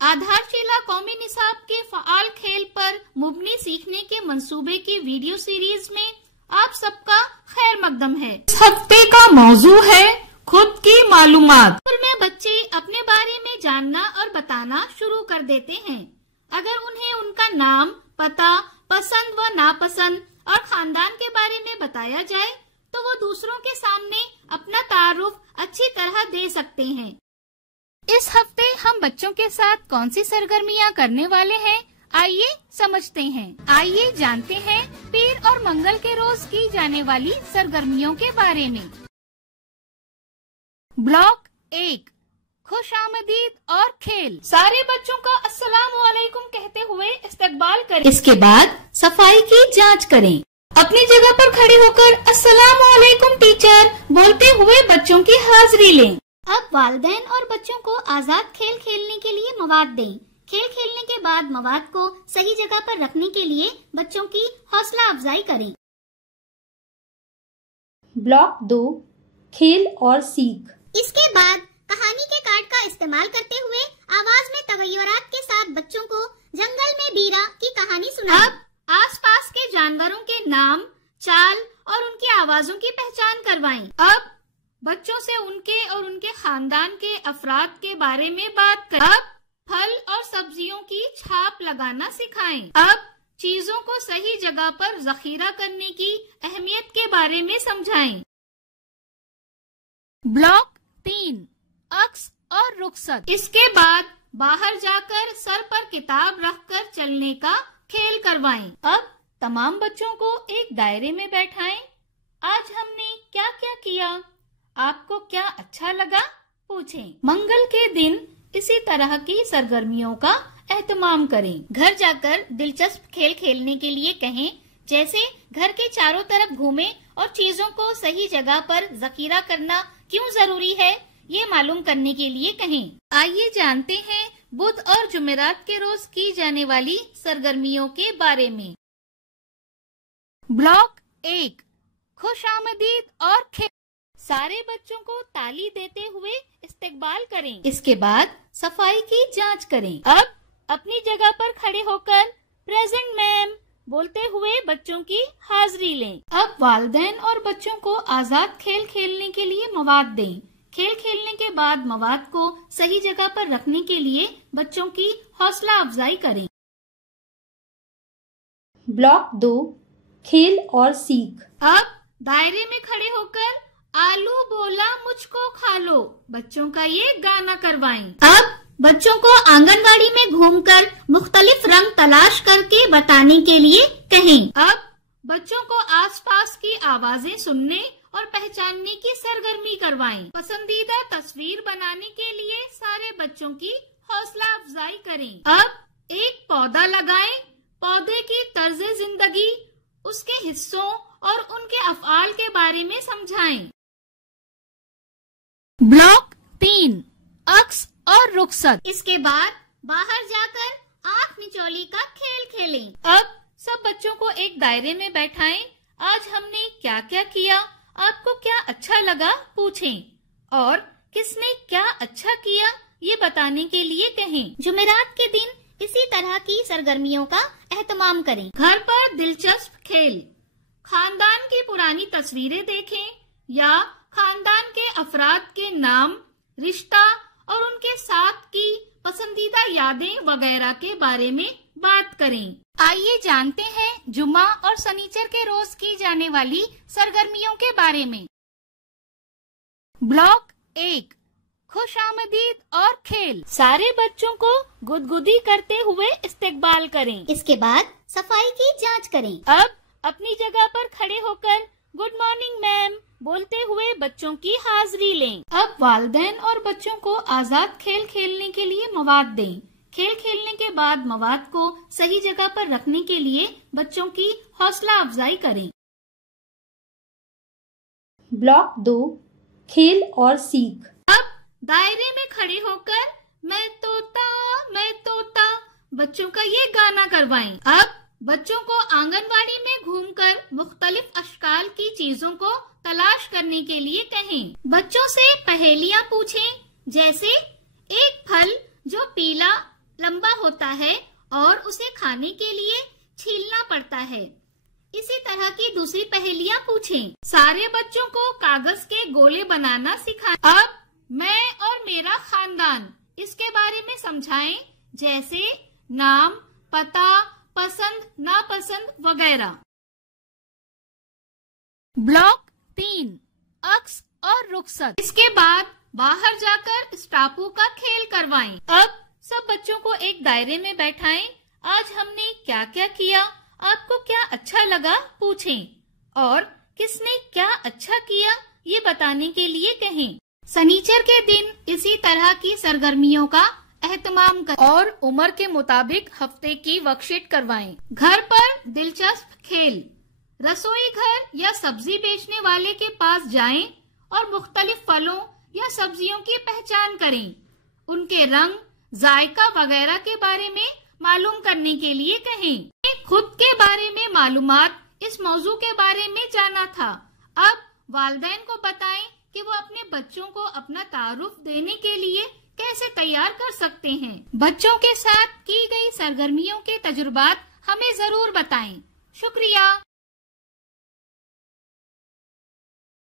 आधारशिला कौमी निसाब के फ़आल खेल पर मुबनी सीखने के मंसूबे की वीडियो सीरीज में आप सबका खैर मकदम है। इस हफ्ते का मौजू है खुद की मालूमात। में बच्चे अपने बारे में जानना और बताना शुरू कर देते हैं। अगर उन्हें उनका नाम, पता, पसंद व नापसंद और खानदान के बारे में बताया जाए तो वो दूसरों के सामने अपना तारुफ अच्छी तरह दे सकते हैं। इस हफ्ते हम बच्चों के साथ कौन सी सरगर्मियां करने वाले हैं, आइए समझते हैं। आइए जानते हैं पीर और मंगल के रोज की जाने वाली सरगर्मियों के बारे में। ब्लॉक 1, खुशामदीद और खेल। सारे बच्चों का अस्सलामु अलैकुम कहते हुए इस्तकबाल करें। इसके बाद सफाई की जांच करें। अपनी जगह पर खड़े होकर अस्सलामु अलैकुम टीचर बोलते हुए बच्चों की हाजिरी लें। अब वालिदैन और बच्चों को आजाद खेल खेलने के लिए मवाद दें। खेल खेलने के बाद मवाद को सही जगह पर रखने के लिए बच्चों की हौसला अफजाई करें। ब्लॉक 2, खेल और सीख। इसके बाद कहानी के कार्ड का इस्तेमाल करते हुए आवाज में तगय्युरात के साथ बच्चों को जंगल में बीरा की कहानी सुनाएं। अब आसपास के जानवरों के नाम, चाल और उनकी आवाजों की पहचान करवाएं। अब बच्चों से उनके और उनके खानदान के अफराद के बारे में बात करें। अब फल और सब्जियों की छाप लगाना सिखाएं। अब चीजों को सही जगह पर जखीरा करने की अहमियत के बारे में समझाएं। ब्लॉक 3, अक्स और रुखसत। इसके बाद बाहर जाकर सर पर किताब रखकर चलने का खेल करवाएं। अब तमाम बच्चों को एक दायरे में बैठाएं। आज हमने क्या क्या किया, आपको क्या अच्छा लगा, पूछें। मंगल के दिन इसी तरह की सरगर्मियों का एहतमाम करें। घर जाकर दिलचस्प खेल खेलने के लिए कहें, जैसे घर के चारों तरफ घूमें और चीजों को सही जगह पर जखीरा करना क्यों जरूरी है ये मालूम करने के लिए कहें। आइए जानते हैं बुध और जुमेरात के रोज की जाने वाली सरगर्मियों के बारे में। ब्लॉक 1, खुशामदीद और खेल। सारे बच्चों को ताली देते हुए इस्तकबाल करें। इसके बाद सफाई की जांच करें। अब अपनी जगह पर खड़े होकर प्रेजेंट मैम बोलते हुए बच्चों की हाजिरी लें। अब वालिदैन और बच्चों को आजाद खेल खेलने के लिए मवाद दें। खेल खेलने के बाद मवाद को सही जगह पर रखने के लिए बच्चों की हौसला अफजाई करें। ब्लॉक 2, खेल और सीख। अब दायरे में खड़े होकर आलू बोला मुझको खा लो बच्चों का ये गाना करवाएं। अब बच्चों को आंगनवाड़ी में घूमकर मुख्तलिफ रंग तलाश करके बताने के लिए कहें। अब बच्चों को आसपास की आवाजें सुनने और पहचानने की सरगर्मी करवाएं। पसंदीदा तस्वीर बनाने के लिए सारे बच्चों की हौसला अफजाई करें। अब एक पौधा लगाएं। पौधे की तर्ज जिंदगी, उसके हिस्सों और उनके अफआल के बारे में समझाएं। ब्लॉक 3, अक्स और रुखसत। इसके बाद बाहर जाकर आँख मिचौली का खेल खेलें। अब सब बच्चों को एक दायरे में बैठाएं। आज हमने क्या क्या किया, आपको क्या अच्छा लगा, पूछें और किसने क्या अच्छा किया ये बताने के लिए कहें। जुमेरात के दिन इसी तरह की सरगर्मियों का एहतमाम करें। घर पर दिलचस्प खेल, खानदान की पुरानी तस्वीरें देखें या खानदान के अफराद के नाम, रिश्ता और उनके साथ की पसंदीदा यादें वगैरह के बारे में बात करें। आइए जानते हैं जुमा और सनीचर के रोज की जाने वाली सरगर्मियों के बारे में। ब्लॉक 1, खुशामदीद और खेल। सारे बच्चों को गुदगुदी करते हुए इस्तकबाल करें। इसके बाद सफाई की जांच करें। अब अपनी जगह पर खड़े होकर गुड मॉर्निंग मैम बोलते हुए बच्चों की हाजिरी लें। अब वालिदैन और बच्चों को आजाद खेल खेलने के लिए मवाद दें। खेल खेलने के बाद मवाद को सही जगह पर रखने के लिए बच्चों की हौसला अफजाई करें। ब्लॉक 2, खेल और सीख। अब दायरे में खड़े होकर मैं तोता बच्चों का ये गाना करवाएं। अब बच्चों को आंगनवाड़ी में घूमकर मुख्तलिफ अशकाल की चीजों को तलाश करने के लिए कहें। बच्चों से पहेलियां पूछें, जैसे एक फल जो पीला, लंबा होता है और उसे खाने के लिए छीलना पड़ता है। इसी तरह की दूसरी पहेलियाँ पूछें। सारे बच्चों को कागज के गोले बनाना सिखाएं। अब मैं और मेरा खानदान इसके बारे में समझाएं, जैसे नाम, पता, पसंद, नापसंद वगैरह। ब्लॉक 3 अक्स और रुखसत। इसके बाद बाहर जाकर स्टापू का खेल करवाएं। अब सब बच्चों को एक दायरे में बैठाएं। आज हमने क्या क्या किया, आपको क्या अच्छा लगा पूछें और किसने क्या अच्छा किया ये बताने के लिए कहें। शनिचर के दिन इसी तरह की सरगर्मियों का एहतमाम करें और उम्र के मुताबिक हफ्ते की वर्कशीट करवाएं। घर पर दिलचस्प खेल। रसोई घर या सब्जी बेचने वाले के पास जाएं और मुख्तलिफ फलों या सब्जियों की पहचान करें। उनके रंग, जायका वगैरह के बारे में मालूम करने के लिए कहें। खुद के बारे में मालूमात इस मौजू के बारे में जाना था। अब वालिदैन को बताएं कि वो अपने बच्चों को अपना तारुफ देने के लिए कैसे तैयार कर सकते हैं। बच्चों के साथ की गई सरगर्मियों के तजुर्बात हमें जरूर बताएं। शुक्रिया।